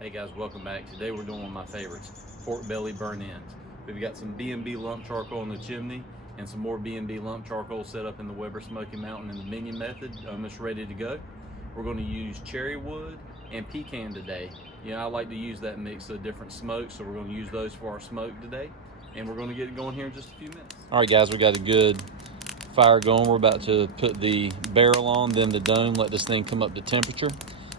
Hey guys, welcome back. Today we're doing one of my favorites, pork belly burn ends. We've got some B&B lump charcoal in the chimney and some more B&B lump charcoal set up in the Weber Smokey Mountain in the minion method, almost ready to go. We're going to use cherry wood and pecan today. I like to use that mix of different smokes, so we're going to use those for our smoke today. And we're going to get it going here in just a few minutes. All right guys, we got a good fire going. We're about to put the barrel on, then the dome, let this thing come up to temperature.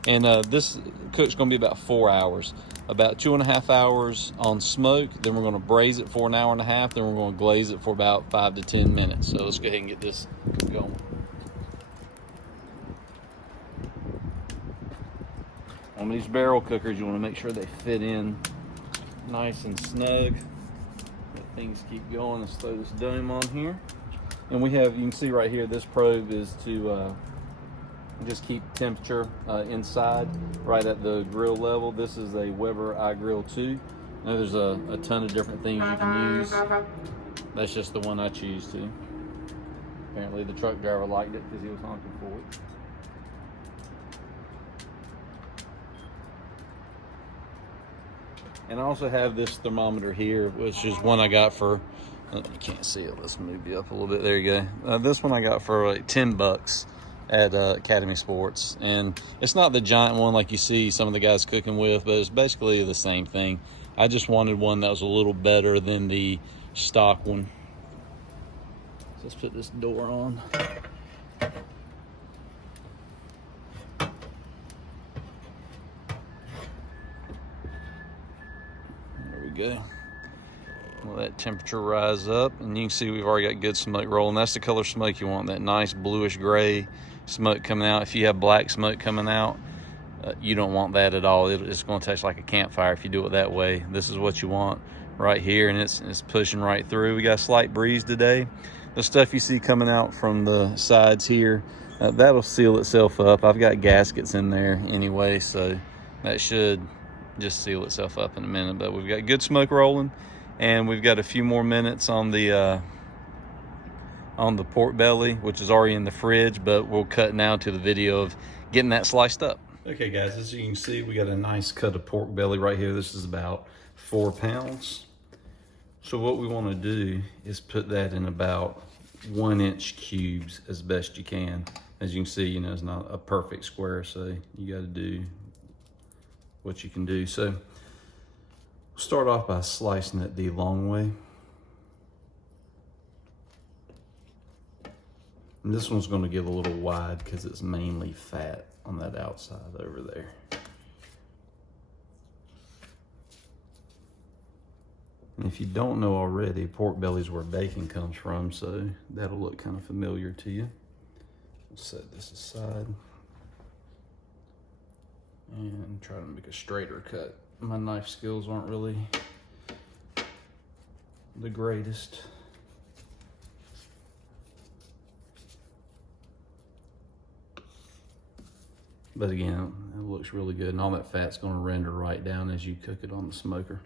And this cook's going to be about 4 hours, about 2.5 hours on smoke. Then we're going to braise it for an hour and a half. Then we're going to glaze it for about 5 to 10 minutes. So let's go ahead and get this going. On these barrel cookers, you want to make sure they fit in nice and snug. Let things keep going. Let's throw this dome on here. And we have, you can see right here, this probe is to just keep temperature inside, right at the grill level. This is a Weber iGrill 2. Now there's a ton of different things you can use. That's just the one I choose to. Apparently the truck driver liked it because he was honking for it. And I also have this thermometer here, which is one I got for, you can't see it, let's move you up a little bit, there you go. This one I got for like 10 bucks at Academy Sports, and it's not the giant one like you see some of the guys cooking with, but it's basically the same thing. I just wanted one that was a little better than the stock one. So let's put this door on. There we go. Let that temperature rise up, and you can see we've already got good smoke rolling. That's the color smoke you want, that nice bluish gray smoke coming out. If you have black smoke coming out, you don't want that at all. It's going to taste like a campfire if you do it that way. This is what you want right here, and it's pushing right through. We got a slight breeze today. The stuff you see coming out from the sides here, that'll seal itself up. I've got gaskets in there anyway, so that should just seal itself up in a minute. But we've got good smoke rolling, and we've got a few more minutes on the pork belly, which is already in the fridge, but we'll cut now to the video of getting that sliced up. Okay guys, as you can see, we got a nice cut of pork belly right here. This is about 4 pounds. So what we want to do is put that in about 1-inch cubes as best you can. As you can see, it's not a perfect square, so you got to do what you can do. So we'll start off by slicing it the long way. And this one's going to get a little wide because it's mainly fat on that outside over there. And if you don't know already, pork belly is where bacon comes from, so that'll look kind of familiar to you. We'll set this aside and try to make a straighter cut. My knife skills aren't really the greatest. But again, it looks really good, and all that fat's going to render right down as you cook it on the smoker.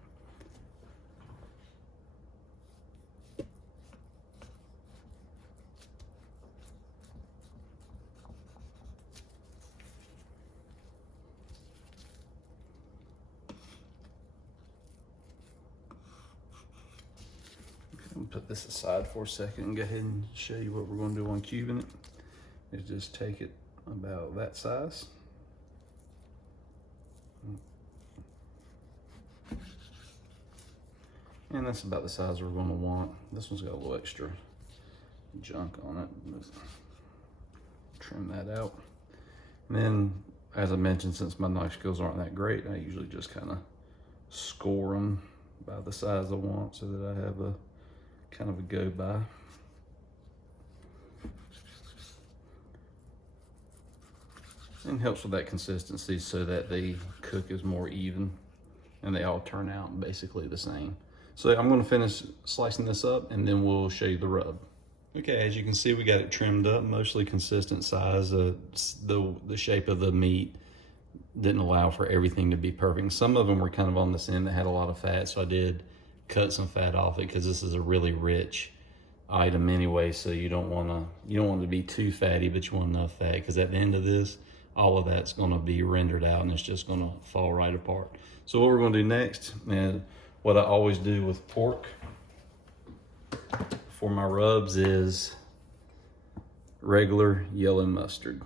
Okay, I'll put this aside for a second and go ahead and show you what we're going to do on cubing it. Is just take it about that size. And that's about the size we're going to want. This one's got a little extra junk on it. Let's trim that out. And then, as I mentioned, since my knife skills aren't that great, I usually just kind of score them by the size I want so that I have a kind of a go by. And helps with that consistency so that the cook is more even and they all turn out basically the same. So I'm going to finish slicing this up and then we'll show you the rub. Okay, as you can see, we got it trimmed up, mostly consistent size. The shape of the meat didn't allow for everything to be perfect. Some of them were kind of on this end that had a lot of fat, so I did cut some fat off it because this is a really rich item anyway, so you don't want it to be too fatty, but you want enough fat, because at the end of this, all of that's gonna be rendered out and it's just gonna fall right apart. So what we're gonna do next, and what I always do with pork for my rubs, is regular yellow mustard.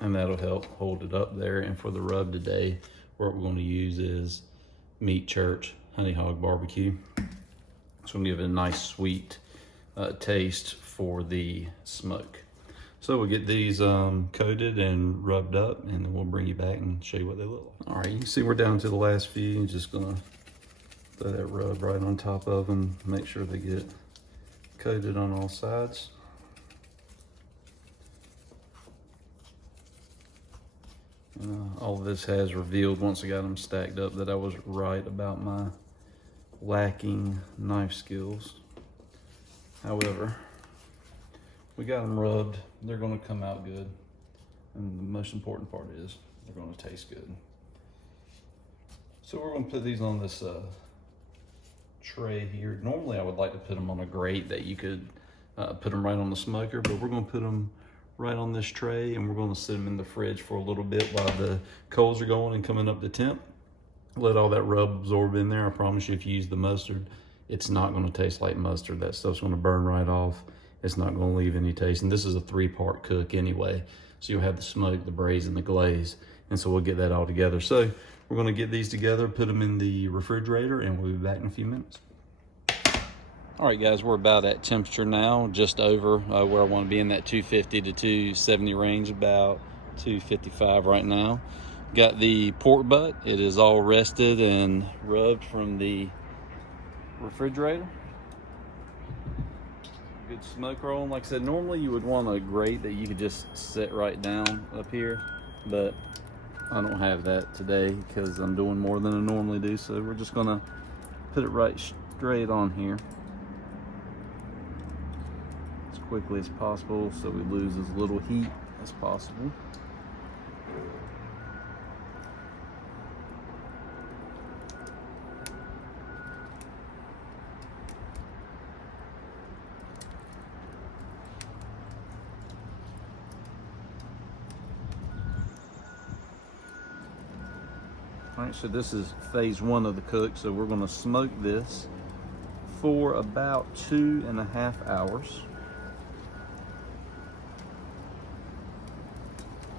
And that'll help hold it up there. And for the rub today, what we're going to use is Meat Church Honey Hog Barbecue. It's going to give it a nice sweet taste for the smoke. So we'll get these coated and rubbed up, and then we'll bring you back and show you what they look like. All right, you can see we're down to the last few. I'm just going to throw that rub right on top of them, make sure they get coated on all sides. All of this has revealed, once I got them stacked up, that I was right about my lacking knife skills. However, we got them rubbed. They're going to come out good. And the most important part is they're going to taste good. So we're going to put these on this tray here. Normally I would like to put them on a grate that you could put them right on the smoker, but we're going to put them right on this tray, and we're going to sit them in the fridge for a little bit while the coals are going and coming up to temp. Let all that rub absorb in there. I promise you, if you use the mustard, it's not going to taste like mustard. That stuff's going to burn right off. It's not going to leave any taste. And this is a 3-part cook anyway, so you'll have the smoke, the braise, and the glaze. And so we'll get that all together. So we're going to get these together, put them in the refrigerator, and we'll be back in a few minutes. All right, guys, we're about at temperature now, just over where I want to be, in that 250 to 270 range, about 255 right now. Got the pork butt. It is all rested and rubbed from the refrigerator. Good smoke roll. Like I said, normally you would want a grate that you could just set right down up here, but I don't have that today because I'm doing more than I normally do. So we're just gonna put it right straight on here as quickly as possible so we lose as little heat as possible. All right, so this is phase 1 of the cook. So we're gonna smoke this for about 2.5 hours.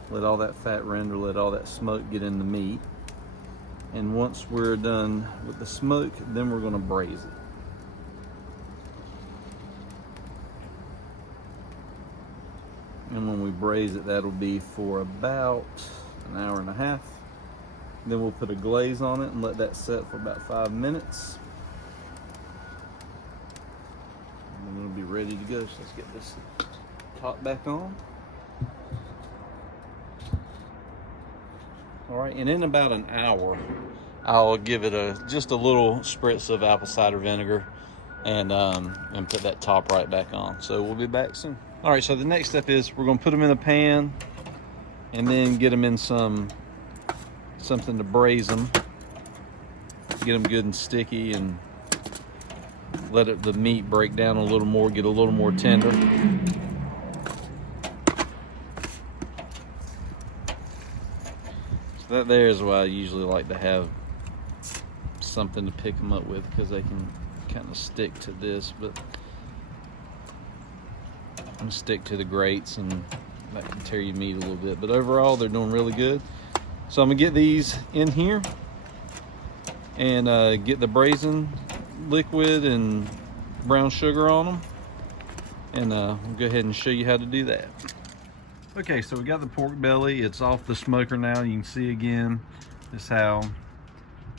Let all that fat render, let all that smoke get in the meat. And once we're done with the smoke, then we're gonna braise it. And when we braise it, that'll be for about 1.5 hours. Then we'll put a glaze on it and let that set for about 5 minutes. And then it'll be ready to go. So let's get this top back on. All right, and in about an hour, I'll give it just a little spritz of apple cider vinegar and put that top right back on. So we'll be back soon. All right, so the next step is we're gonna put them in a pan and then get them in something to braise them, get them good and sticky, and let the meat break down a little more, get a little more tender. So that there is why I usually like to have something to pick them up with, because they can kind of stick to this, but I'm gonna stick to the grates and that can tear your meat a little bit. But overall, they're doing really good. So I'm gonna get these in here and get the braising liquid and brown sugar on them, and we'll go ahead and show you how to do that. Okay, so we got the pork belly. It's off the smoker now. You can see again just how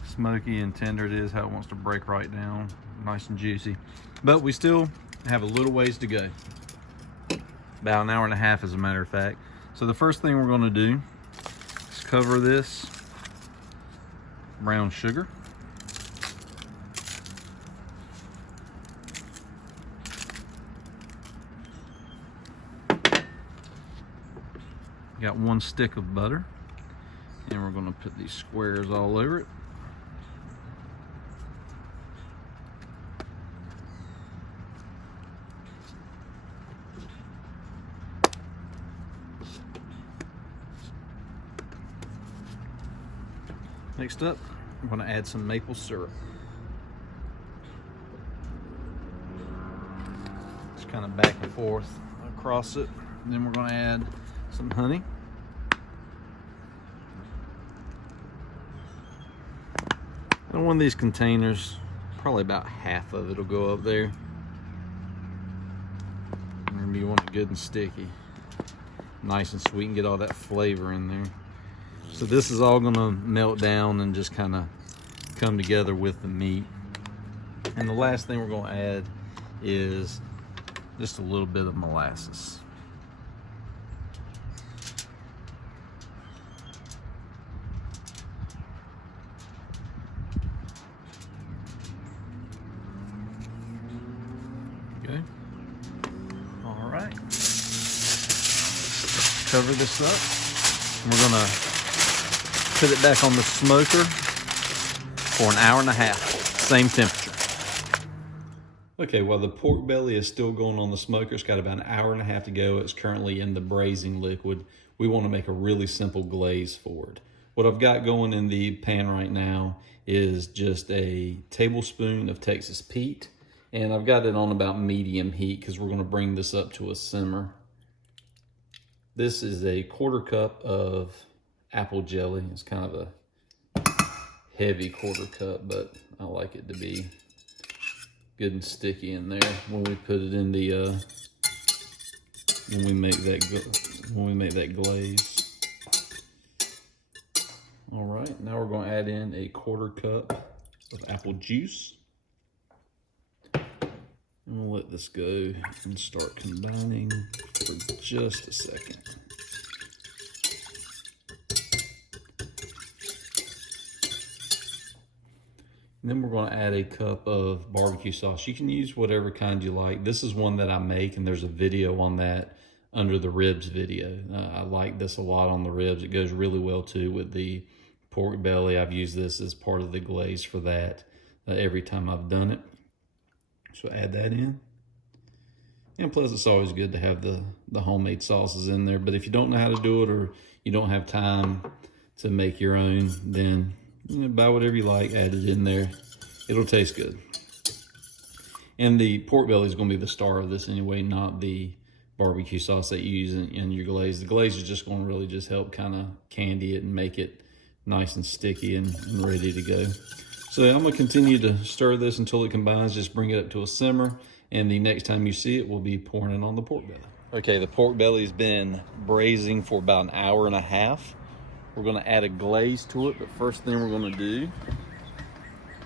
smoky and tender it is, how it wants to break right down, nice and juicy. But we still have a little ways to go, about 1.5 hours as a matter of fact. So the first thing we're gonna do, cover this brown sugar. Got 1 stick of butter, and we're going to put these squares all over it. Next up, I'm going to add some maple syrup. Just kind of back and forth across it. And then we're going to add some honey. And one of these containers, probably about half of it will go up there. Remember, you want it good and sticky, nice and sweet, and get all that flavor in there. So this is all gonna melt down and just kind of come together with the meat. And the last thing we're gonna add is just a little bit of molasses. Okay. All right. Cover this up. And we're gonna put it back on the smoker for an hour and a half, same temperature. Okay, while the pork belly is still going on the smoker, it's got about an hour and a half to go. It's currently in the braising liquid. We want to make a really simple glaze for it. What I've got going in the pan right now is just a tablespoon of Texas Pete, and I've got it on about medium heat because we're going to bring this up to a simmer. This is a 1/4 cup of apple jelly. It's kind of a heavy 1/4 cup, but I like it to be good and sticky in there when we put it in the when we make that glaze. All right, now we're going to add in a 1/4 cup of apple juice. And we'll let this go and start combining for just a second. And then we're going to add a cup of barbecue sauce. You can use whatever kind you like. This is one that I make, and there's a video on that under the ribs video. I like this a lot on the ribs. It goes really well too with the pork belly. I've used this as part of the glaze for that every time I've done it. So add that in. And plus, it's always good to have the homemade sauces in there. But if you don't know how to do it, or you don't have time to make your own, then buy whatever you like, add it in there. It'll taste good. And the pork belly is going to be the star of this anyway, not the barbecue sauce that you use in your glaze. The glaze is just going to really just help kind of candy it and make it nice and sticky and ready to go. So I'm going to continue to stir this until it combines. Just bring it up to a simmer, and the next time you see it, we'll be pouring it on the pork belly. Okay, the pork belly's been braising for about an hour and a half. We're going to add a glaze to it, but first thing we're going to do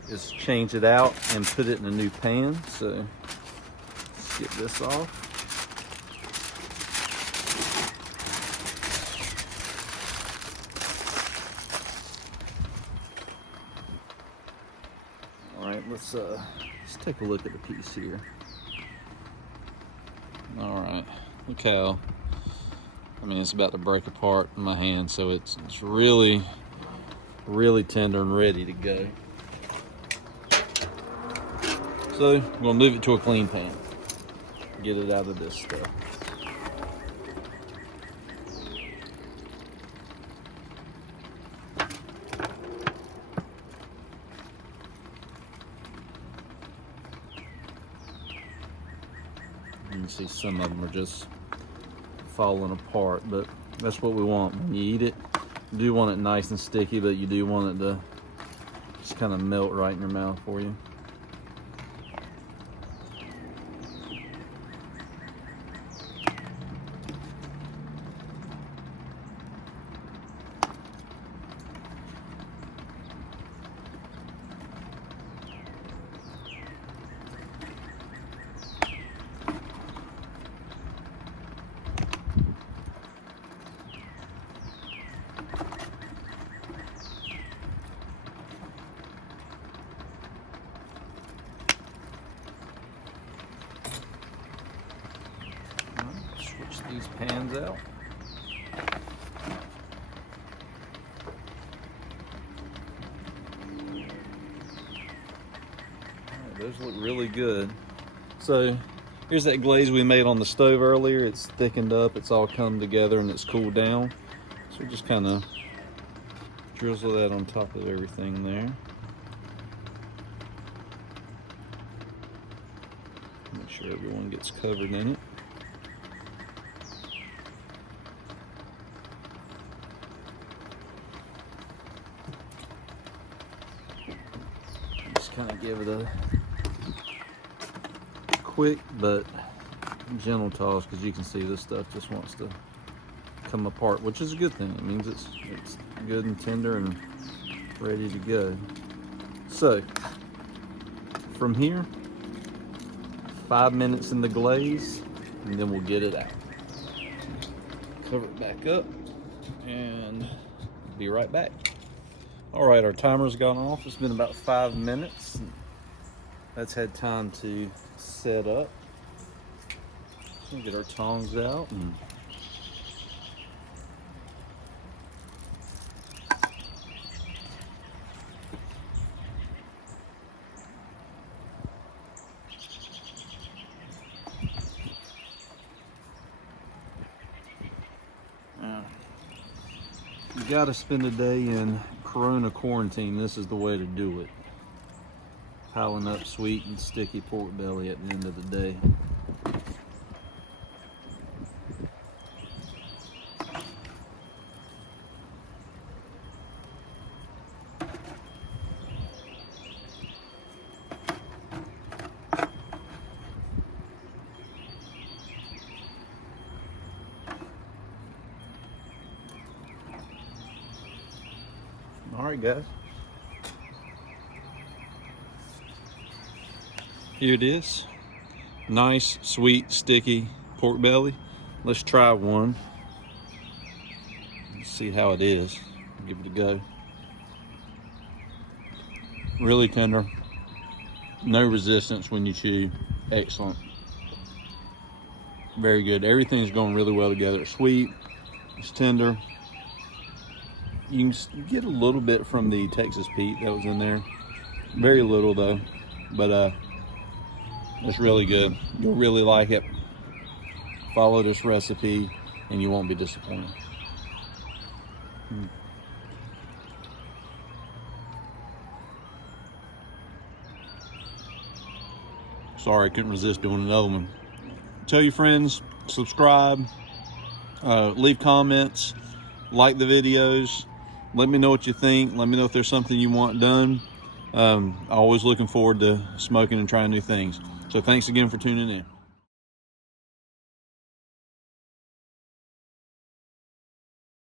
is change it out and put it in a new pan. So let's get this off. All right, let's take a look at the piece here. All right, look how, I mean, it's about to break apart in my hand, so it's really, really tender and ready to go. So I'm gonna move it to a clean pan, get it out of this stuff. You can see some of them are just falling apart, but that's what we want. When you eat it, you do want it nice and sticky, but you do want it to just kind of melt right in your mouth for you. Switch these pans out. Right, those look really good. So here's that glaze we made on the stove earlier. It's thickened up, it's all come together, and it's cooled down. So just kind of Drizzle that on top of everything there. Make sure everyone gets covered in it. Just kind of give it a quick but gentle toss, because you can see this stuff just wants to come apart, which is a good thing. It means it's good and tender and ready to go. So from here, 5 minutes in the glaze, and then we'll get it out. Cover it back up and be right back. All right, our timer's gone off. It's been about 5 minutes. That's had time to set up. We'll get our tongs out and you gotta spend a day in Corona quarantine. This is the way to do it. Piling up sweet and sticky pork belly at the end of the day. All right, guys. Here it is. Nice, sweet, sticky pork belly. Let's try one. Let's see how it is. Give it a go. Really tender. No resistance when you chew. Excellent. Very good. Everything's going really well together. It's sweet. It's tender. You can get a little bit from the Texas Pete that was in there. Very little though, but it's really good. You'll really like it. Follow this recipe and you won't be disappointed. Sorry, I couldn't resist doing another one. Tell your friends, subscribe, leave comments, like the videos. Let me know what you think. Let me know if there's something you want done. Always looking forward to smoking and trying new things. So thanks again for tuning in.